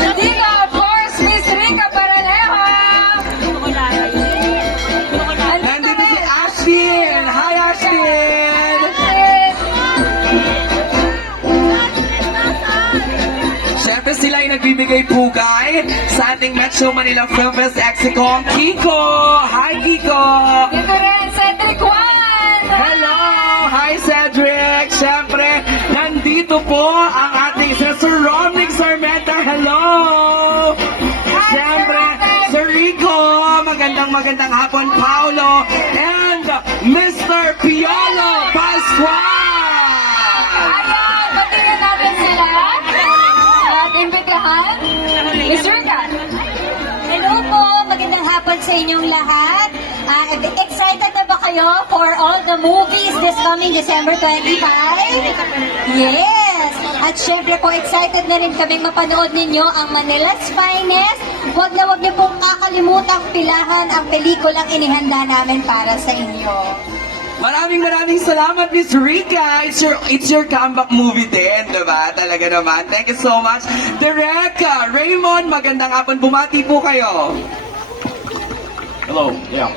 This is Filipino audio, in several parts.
Nandito, of course, Miss Rica Paralejo. Nandito si Ashtin! Hi, Ashtin! Siyempre sila ay nagbibigay pugay sa ating Metro Manila Film Fest Exicom. Kiko! Hi, Kiko! Dito rin, Cedric Juan. Hello! Hi, Cedric! Siyempre, nandito po ang ating Sir Romnick Sarmenta. Hello! Siyempre, Sir Rico! Magandang hapon, Paolo! And Mr. Piolo Pascual! Ayan, patingin natin sila. At imbitahan, Miss Rica. Hello po, magandang hapon sa inyong lahat. Excited na ba kayo for all the movies this coming December 25? Yes! At syempre po, excited na rin kaming mapanood ninyo ang Manila's Finest. Huwag niyo pong kakalimutang pilahan ang pelikulang inihanda namin para sa inyo. Maraming salamat, Miss Rica. It's your comeback movie din, diba? Talaga naman. Thank you so much. Direk Raymond, magandang hapon. Bumati po kayo. Hello, yeah.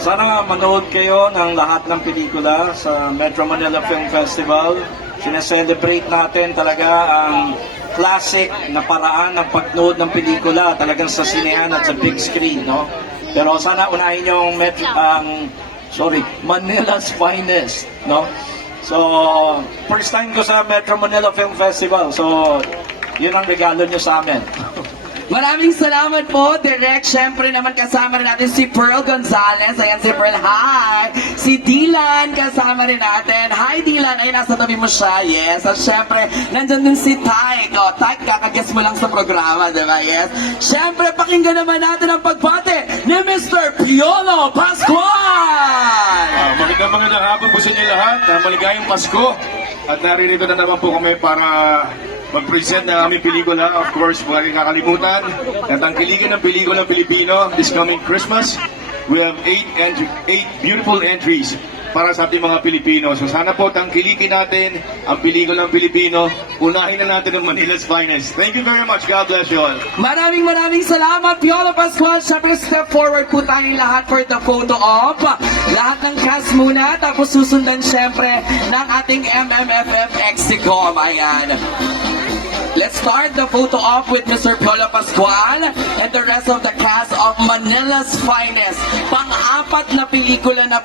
Sana manood kayo ng lahat ng pelikula sa Metro Manila Film Festival. Sineselebrate natin talaga ang classic na paraan ng pagnood ng pelikula talagang sa sinehan at sa big screen, no? Pero sana unahin yung Manila's Finest, no? So, first time ko sa Metro Manila Film Festival. So, yun ang regalo nyo sa amin. Maraming salamat po, Direk. Siyempre naman kasama rin natin si Pearl Gonzalez. Ayan si Pearl, hi! Si Dylan, kasama rin natin. Hi, Dylan. Ay, nasa tabi mo siya, yes. At siyempre, nandyan din si Tyke. O, Tyke, kakaguess mo lang sa programa, di ba? Yes. Siyempre, pakinggan naman natin ang pagbate ni Mr. Piolo Pascual! Magandang hapon po sa inyo lahat. Maligayang Pasko. At naririto na naman po kami para mag-present ng aming pelikula. Of course, huwag kayong kakalimutan. At ang kiligan ng pelikulang Pilipino this coming Christmas, we have 8 beautiful entries para sa ating mga Pilipino. So sana po tangkilikin natin ang pelikulang Pilipino. Unahin na natin ang Manila's Finest. Thank you very much. God bless you all. Maraming salamat, Piolo Pascual. Siyempre, step forward po tayong lahat for the photo op. Lahat ng cast muna, tapos susundan siyempre ng ating MMFF Exicom. Ayan. Let's start the photo op with Mr. Piolo Pascual and the rest of the cast of Manila's Finest. Pang-apat na pelikula na